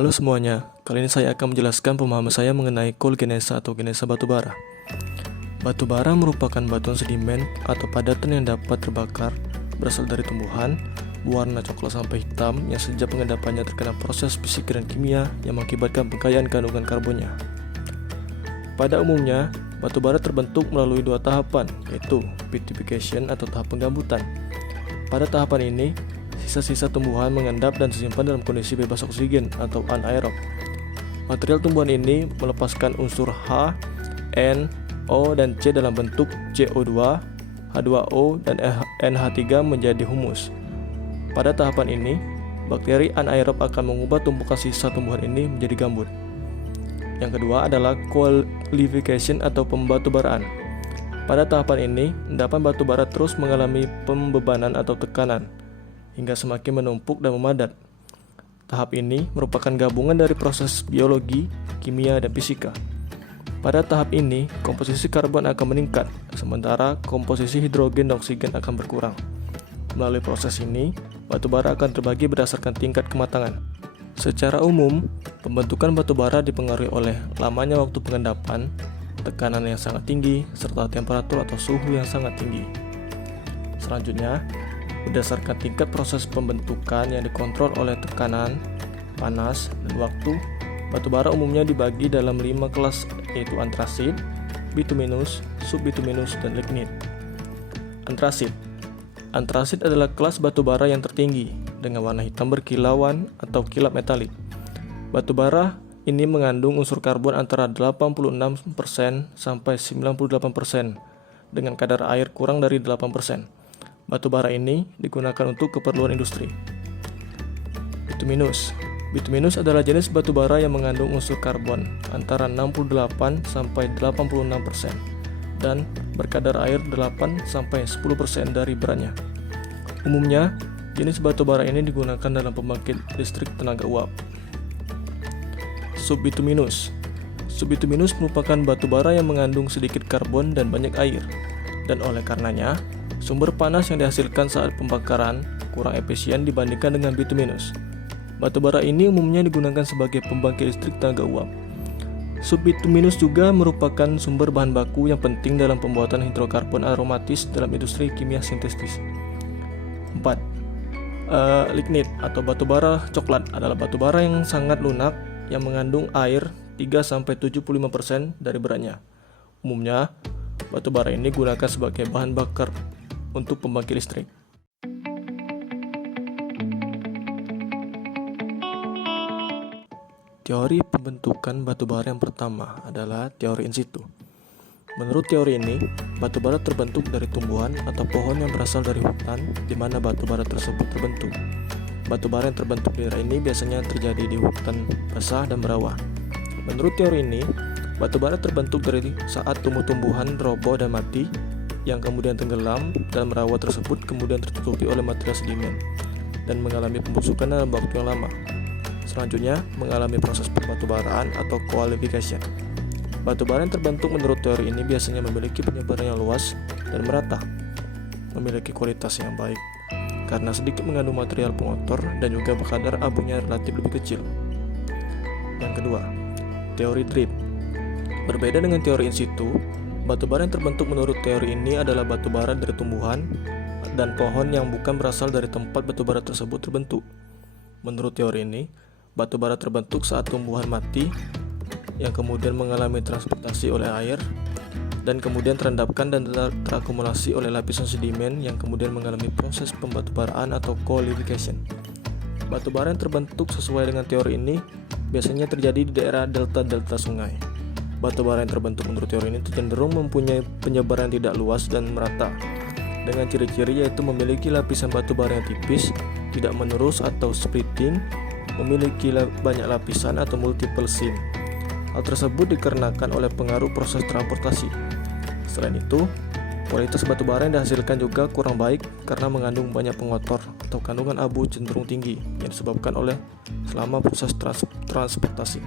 Halo semuanya, kali ini saya akan menjelaskan pemahaman saya mengenai coal genesa atau genesa batubara. Batubara merupakan batuan sedimen atau padatan yang dapat terbakar, berasal dari tumbuhan, berwarna coklat sampai hitam yang sejak pengendapannya terkena proses fisik dan kimia yang mengakibatkan pengkayaan kandungan karbonnya. Pada umumnya, batubara terbentuk melalui dua tahapan, yaitu vitrification atau tahap penggambutan. Pada tahapan ini, sisa-sisa tumbuhan mengendap dan tersimpan dalam kondisi bebas oksigen atau anaerob. Material tumbuhan ini melepaskan unsur H, N, O, dan C dalam bentuk CO2, H2O, dan NH3 menjadi humus. Pada tahapan ini, bakteri anaerob akan mengubah tumpukan sisa tumbuhan ini menjadi gambut. Yang kedua adalah qualification atau pembatubaraan. Pada tahapan ini, endapan batubara terus mengalami pembebanan atau tekanan hingga semakin menumpuk dan memadat. Tahap ini merupakan gabungan dari proses biologi, kimia, dan fisika. Pada tahap ini, komposisi karbon akan meningkat, sementara komposisi hidrogen dan oksigen akan berkurang. Melalui proses ini, batubara akan terbagi berdasarkan tingkat kematangan. Secara umum, pembentukan batubara dipengaruhi oleh lamanya waktu pengendapan, tekanan yang sangat tinggi, serta temperatur atau suhu yang sangat tinggi. Selanjutnya, berdasarkan tingkat proses pembentukan yang dikontrol oleh tekanan, panas, dan waktu, batubara umumnya dibagi dalam 5 kelas, yaitu antrasit, bituminus, subbituminus, dan lignit. Antrasit adalah kelas batubara yang tertinggi dengan warna hitam berkilauan atau kilap metalik. Batubara ini mengandung unsur karbon antara 86% sampai 98% dengan kadar air kurang dari 8%. Batubara ini digunakan untuk keperluan industri. Bituminus adalah jenis batubara yang mengandung unsur karbon antara 68 sampai 86% dan berkadar air 8 sampai 10% dari beratnya. Umumnya, jenis batubara ini digunakan dalam pembangkit listrik tenaga uap. Subbituminus merupakan batubara yang mengandung sedikit karbon dan banyak air, dan oleh karenanya, sumber panas yang dihasilkan saat pembakaran kurang efisien dibandingkan dengan bituminus. Batubara ini umumnya digunakan sebagai pembangkit listrik tenaga uap. Subbituminus juga merupakan sumber bahan baku yang penting dalam pembuatan hidrokarbon aromatis dalam industri kimia sintetis. 4. Lignit atau batubara coklat adalah batubara yang sangat lunak yang mengandung air 3-75% dari beratnya. Umumnya, batubara ini digunakan sebagai bahan bakar untuk pembangkit listrik. Teori pembentukan batubara yang pertama adalah teori in situ. Menurut teori ini, batubara terbentuk dari tumbuhan atau pohon yang berasal dari hutan di mana batubara tersebut terbentuk. Batubara yang terbentuk di daerah ini biasanya terjadi di hutan basah dan berawa. Menurut teori ini, batubara terbentuk dari saat tumbuh-tumbuhan roboh dan mati yang kemudian tenggelam dalam rawa tersebut kemudian tertutupi oleh material sedimen dan mengalami pembusukan dalam waktu yang lama. Selanjutnya, mengalami proses pembatubaraan atau qualification. Batubara yang terbentuk menurut teori ini biasanya memiliki penyebaran yang luas dan merata, memiliki kualitas yang baik karena sedikit mengandung material pengotor dan juga kadar abunya relatif lebih kecil. Yang kedua, teori drift. Berbeda dengan teori in situ, batubara yang terbentuk menurut teori ini adalah batubara dari tumbuhan dan pohon yang bukan berasal dari tempat batubara tersebut terbentuk. Menurut teori ini, batubara terbentuk saat tumbuhan mati yang kemudian mengalami transportasi oleh air dan kemudian terendapkan dan terakumulasi oleh lapisan sedimen yang kemudian mengalami proses pembatubaraan atau qualification. Batubara yang terbentuk sesuai dengan teori ini biasanya terjadi di daerah delta-delta sungai. Batubara yang terbentuk menurut teori ini cenderung mempunyai penyebaran yang tidak luas dan merata, dengan ciri-ciri yaitu memiliki lapisan batubara yang tipis, tidak menerus atau splitting, memiliki banyak lapisan atau multiple seam. Hal tersebut dikarenakan oleh pengaruh proses transportasi. Selain itu, kualitas batubara yang dihasilkan juga kurang baik karena mengandung banyak pengotor atau kandungan abu cenderung tinggi yang disebabkan oleh selama proses transportasi.